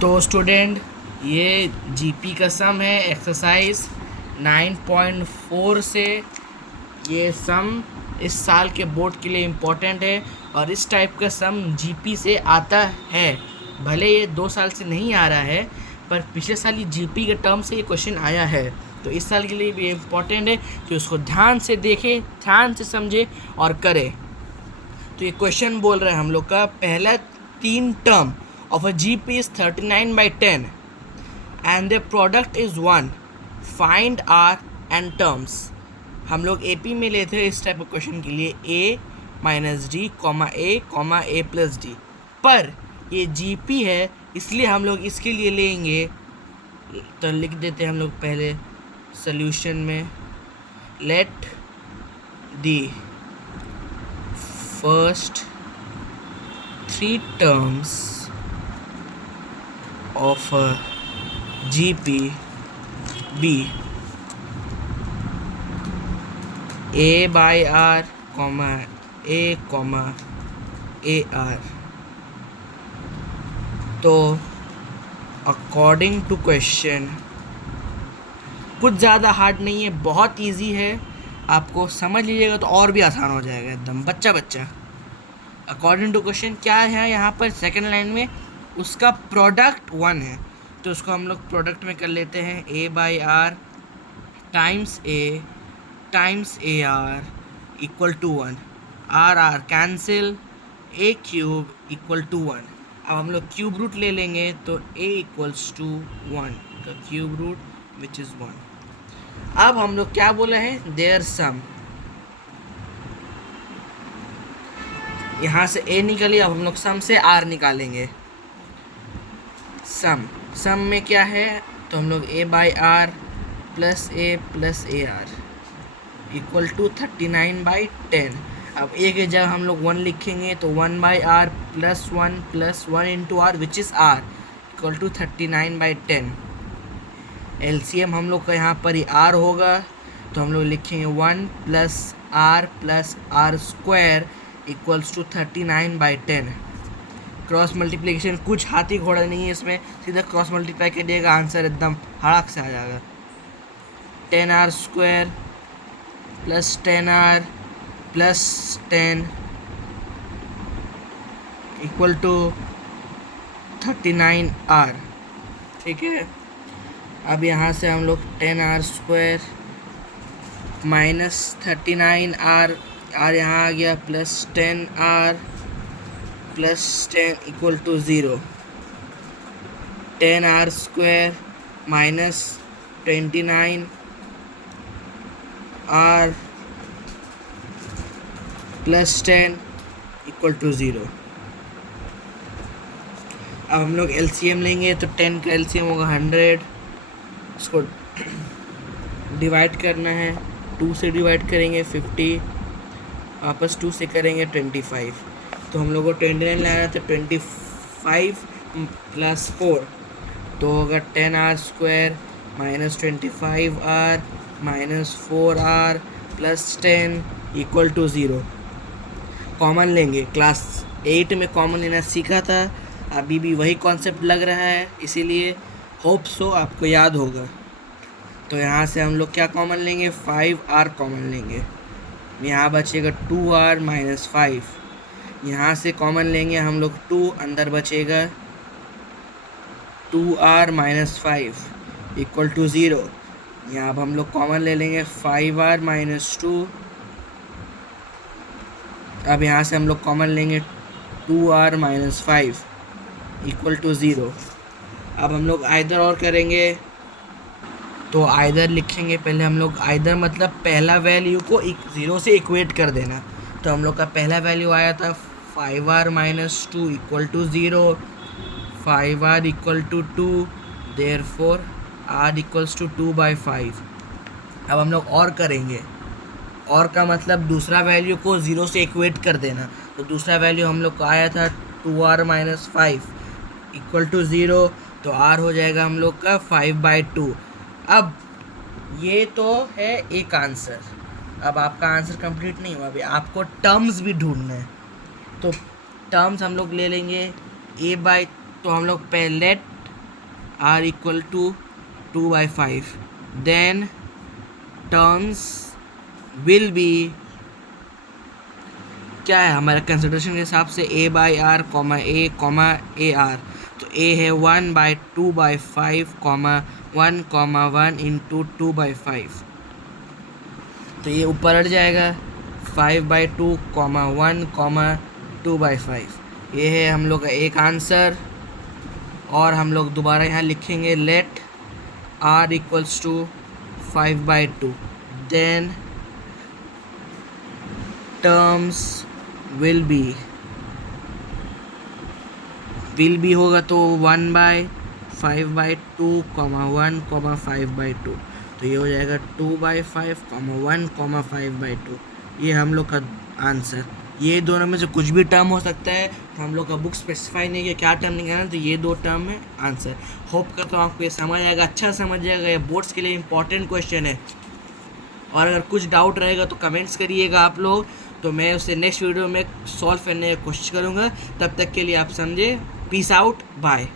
तो स्टूडेंट, ये जीपी का सम है एक्सरसाइज 9.4 से। ये सम इस साल के बोर्ड के लिए इम्पोर्टेंट है और इस टाइप का सम जीपी से आता है। भले ये 2 साल से नहीं आ रहा है, पर पिछले साल ये जीपी के टर्म से ये क्वेश्चन आया है, तो इस साल के लिए भी इम्पोर्टेंट है कि उसको ध्यान से देखें, ध्यान से समझे और करें। तो ये क्वेश्चन बोल रहे हैं हम लोग का पहला 3 term of a GP is 39/10 and their product is 1. Find R and terms. हम लोग AP में लेते हैं इस टाइप के क्वेश्चन के लिए A minus D A plus D, पर ये GP है इसलिए हम लोग इसके लिए लेंगे। तो लिख देते हैं हम लोग पहले सॉल्यूशन में, let the first 3 terms of a GP be A by R, A, AR। तो अकॉर्डिंग टू क्वेश्चन कुछ ज़्यादा हार्ड नहीं है, बहुत इजी है। आपको समझ लीजिएगा तो और भी आसान हो जाएगा, एकदम बच्चा। अकॉर्डिंग टू क्वेश्चन क्या है यहाँ पर सेकेंड लाइन में, उसका प्रोडक्ट 1 है, तो उसको हम लोग प्रोडक्ट में कर लेते हैं A by R times A R equal to 1। R cancel, A cube equal to 1। अब हम लोग क्यूब रूट ले लेंगे तो A इक्वल्स टू 1 का क्यूब रूट विच इज़ 1। अब हम लोग क्या बोले हैं, देयर सम। यहाँ से A निकली, अब हम लोग सम से R निकालेंगे। सम में क्या है, तो हम लोग A by R plus A R equal to 39/10। अब A के जगह हम लोग 1 लिखेंगे तो 1 by R plus 1 into R which is R equal to 39/10। LCM हम लोग का यहाँ पर ही R होगा, तो हम लोग लिखेंगे 1 plus R square equals to 39/10। Cross multiplication कुछ हाथी घोड़ा नहीं है इसमें, सीधा क्रॉस मल्टीप्लाई कर दिएगा, आंसर एकदम हड़क से आ जाएगा। 10R square plus 10R plus 10 equal to 39R। ठीक है, अब यहाँ से हम लोग 10R square minus 39R, R यहाँ आ गया, plus 10R plus 10 equal to 0। 10R square minus 29R plus 10 equal to 0। अब हम लोग LCM लेंगे तो 10 का LCM होगा 100। उसको डिवाइड करना है, 2 से डिवाइड करेंगे 50, वापस 2 से करेंगे 25। तो हम लोग को 29 लाना तो 25 प्लस 4, तो होगा 10R square minus 25R minus 4R plus 10 equal to 0। Common लेंगे, क्लास 8 में कॉमन लेना सीखा था, अभी भी वही कॉन्सेप्ट लग रहा है, इसीलिए होप सो आपको याद होगा। तो यहाँ से हम लोग क्या कॉमन लेंगे, 5R कॉमन लेंगे, यहाँ बचेगा 2R माइनस 5। यहाँ से कॉमन लेंगे हम लोग 2, अंदर बचेगा 2R माइनस 5 इक्वल टू 0। यहाँ अब हम लोग कॉमन ले लेंगे 5R माइनस 2। अब यहाँ से हम लोग कॉमन लेंगे 2R माइनस 5 इक्वल टू 0। अब हम लोग आइदर और करेंगे, तो आइदर लिखेंगे पहले हम लोग, आइदर मतलब पहला वैल्यू को 0 से इक्वेट कर देना। तो हम लोग का पहला वैल्यू आया था 5R minus 2 equal to 0, 5R equal to 2, therefore R equals to 2/5। अब हम लोग और करेंगे, और का मतलब दूसरा वैल्यू को 0 से इक्वेट कर देना। तो दूसरा वैल्यू हम लोग का आया था 2R माइनस 5 इक्वल टू 0, तो R हो जाएगा हम लोग का 5/2। अब ये तो है एक आंसर। अब आपका आंसर कंप्लीट नहीं हुआ, अभी आपको टर्म्स भी ढूंढना है। तो टर्म्स हम लोग ले लेंगे A बाई, तो हम लोग पहले let R equal to 2/5, then terms will be, क्या है हमारे कंसिडरेशन के हिसाब से a/r comma a comma A R, तो a है 1/2/5 कॉमा 1 इंटू 2/5, तो ये ऊपर हट जाएगा 5/2 कॉमा 1 कॉमा 2/5। ये है हम लोग का एक आंसर। और हम लोग दोबारा यहाँ लिखेंगे let r equals to 5/2, then terms will be होगा तो 1/5/2 कॉमा 1 कॉमा 5/2, तो ये हो जाएगा 2/5 कॉमा 1 कॉमा 5/2। ये हम लोग का आंसर। ये दोनों में से कुछ भी टर्म हो सकता है, तो हम लोग का बुक स्पेसिफाई नहीं किया क्या टर्म निकालना, तो ये 2 टर्म है आंसर। होप करता हूँ आपको ये समझ आएगा, अच्छा समझ जाएगा। ये बोर्ड्स के लिए इंपॉर्टेंट क्वेश्चन है, और अगर कुछ डाउट रहेगा तो कमेंट्स करिएगा आप लोग, तो मैं उसे नेक्स्ट वीडियो में सॉल्व करने की कोशिश करूँगा। तब तक के लिए आप समझे, पीस आउट, बाय।